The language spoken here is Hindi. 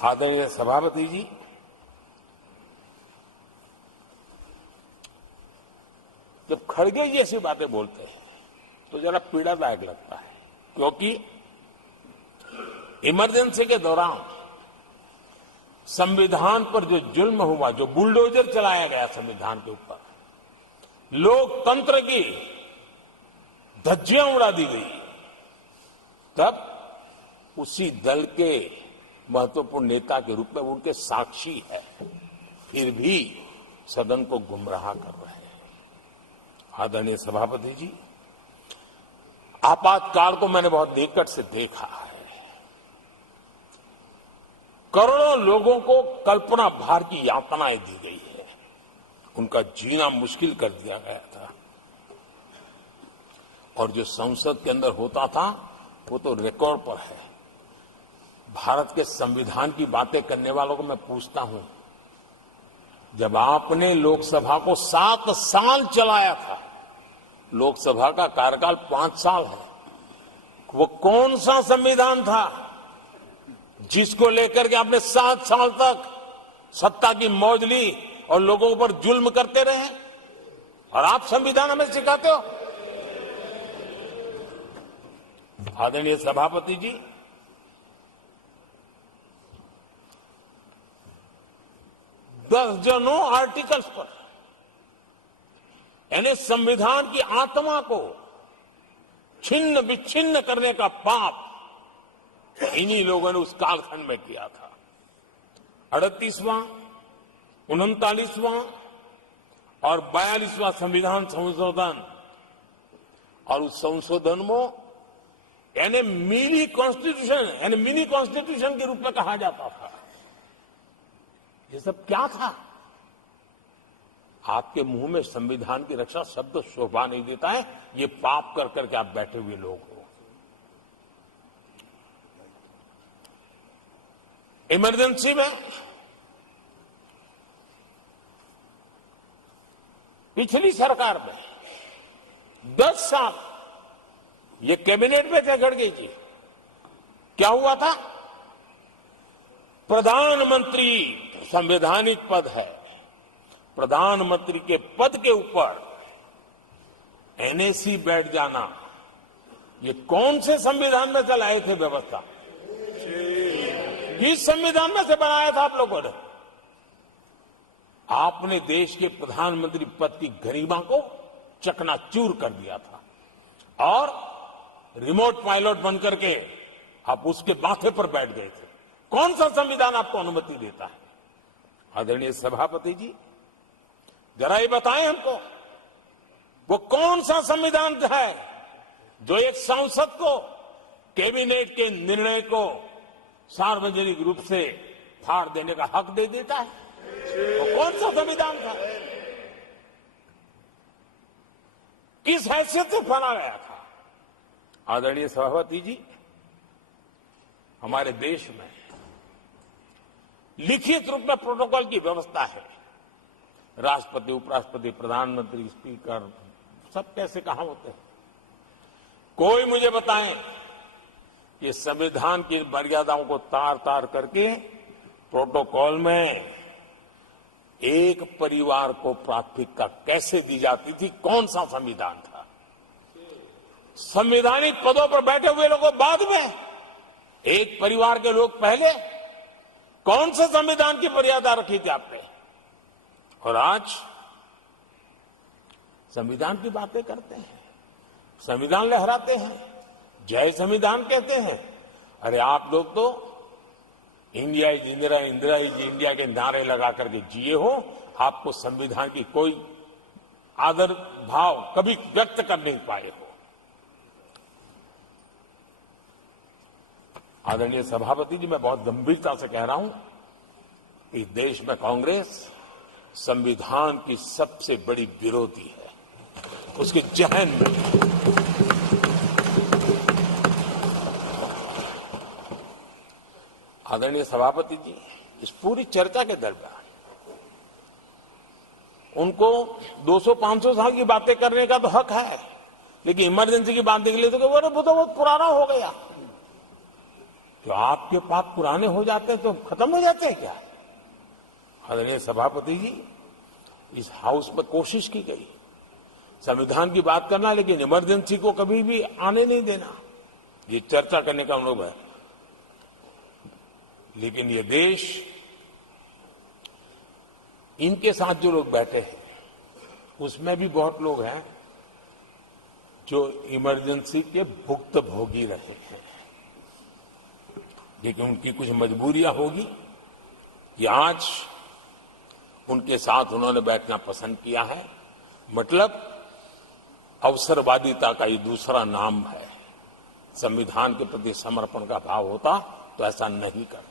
आदरणीय सभापति जी, जब खड़गे जी ऐसी बातें बोलते हैं तो जरा पीड़ादायक लगता है, क्योंकि इमरजेंसी के दौरान संविधान पर जो जुल्म हुआ, जो बुलडोजर चलाया गया संविधान के ऊपर, लोकतंत्र की धज्जियां उड़ा दी गई, तब उसी दल के महत्वपूर्ण नेता के रूप में उनके साक्षी है, फिर भी सदन को गुमराह कर रहे हैं। आदरणीय सभापति जी, आपातकाल को मैंने बहुत निकट से देखा है। करोड़ों लोगों को कल्पना भार की यातनाएं दी गई है, उनका जीना मुश्किल कर दिया गया था, और जो संसद के अंदर होता था वो तो रिकॉर्ड पर है। भारत के संविधान की बातें करने वालों को मैं पूछता हूं, जब आपने लोकसभा को 7 साल चलाया था, लोकसभा का कार्यकाल 5 साल है, वो कौन सा संविधान था जिसको लेकर के आपने 7 साल तक सत्ता की मौज ली और लोगों पर जुल्म करते रहे? और आप संविधान हमें सिखाते हो? आदरणीय सभापति जी, दर्जनों आर्टिकल्स पर, यानी संविधान की आत्मा को छिन्न विच्छिन्न करने का पाप इन्हीं लोगों ने उस कालखंड में किया था। 38वां, 39वां और 42वां संविधान संशोधन, और उस संशोधन में यानी मिनी कॉन्स्टिट्यूशन, यानी मिनी कॉन्स्टिट्यूशन के रूप में कहा जाता था। ये सब क्या था? आपके मुंह में संविधान की रक्षा शब्द शोभा नहीं देता है, ये पाप कर करके आप बैठे हुए लोग हो। इमरजेंसी में पिछली सरकार में 10 साल ये कैबिनेट में झगड़ गई थी। क्या हुआ था? प्रधानमंत्री संवैधानिक पद है, प्रधानमंत्री के पद के ऊपर एनएसी बैठ जाना, ये कौन से संविधान में चलाए थे व्यवस्था? किस संविधान में से बनाया था आप लोगों ने? आपने देश के प्रधानमंत्री पद की गरिमा को चकनाचूर कर दिया था, और रिमोट पायलट बनकर के आप उसके माथे पर बैठ गए थे। कौन सा संविधान आपको अनुमति देता है? आदरणीय सभापति जी, जरा ये बताएं हमको, वो कौन सा संविधान है जो एक सांसद को कैबिनेट के निर्णय को सार्वजनिक रूप से फाड़ देने का हक दे देता है? वो कौन सा संविधान था? किस हैसियत से बना गया था? आदरणीय सभापति जी, हमारे देश में लिखित रूप में प्रोटोकॉल की व्यवस्था है। राष्ट्रपति, उपराष्ट्रपति, प्रधानमंत्री, स्पीकर, सब कैसे कहां होते हैं? कोई मुझे बताएं, ये संविधान की मर्यादाओं को तार तार करके प्रोटोकॉल में एक परिवार को प्राथमिकता कैसे दी जाती थी? कौन सा संविधान था? संवैधानिक पदों पर बैठे हुए लोगों बाद में, एक परिवार के लोग पहले। कौन से संविधान की मर्यादा रखी थी आपने? और आज संविधान की बातें करते हैं, संविधान लहराते हैं, जय संविधान कहते हैं। अरे आप लोग तो India is Indira, Indira is India के नारे लगा करके जिए हो। आपको संविधान की कोई आदर भाव कभी व्यक्त कर नहीं पाए हो। आदरणीय सभापति जी, मैं बहुत गंभीरता से कह रहा हूं, इस देश में कांग्रेस संविधान की सबसे बड़ी विरोधी है। उसके जहन में आदरणीय सभापति जी, इस पूरी चर्चा के दरमियान उनको 200-500 साल की बातें करने का तो हक है, लेकिन इमरजेंसी की बात निकले तो वो तो बहुत पुराना हो गया। जो आपके पाप पुराने हो जाते हैं तो खत्म हो जाते हैं क्या? आदरणीय सभापति जी, इस हाउस में कोशिश की गई संविधान की बात करना, लेकिन इमरजेंसी को कभी भी आने नहीं देना, ये चर्चा करने का अनुभव है। लेकिन ये देश, इनके साथ जो लोग बैठे हैं उसमें भी बहुत लोग हैं जो इमरजेंसी के भुक्तभोगी रहे हैं, लेकिन उनकी कुछ मजबूरियां होगी कि आज उनके साथ उन्होंने बैठना पसंद किया है। मतलब अवसरवादिता का ये दूसरा नाम है। संविधान के प्रति समर्पण का भाव होता तो ऐसा नहीं करता।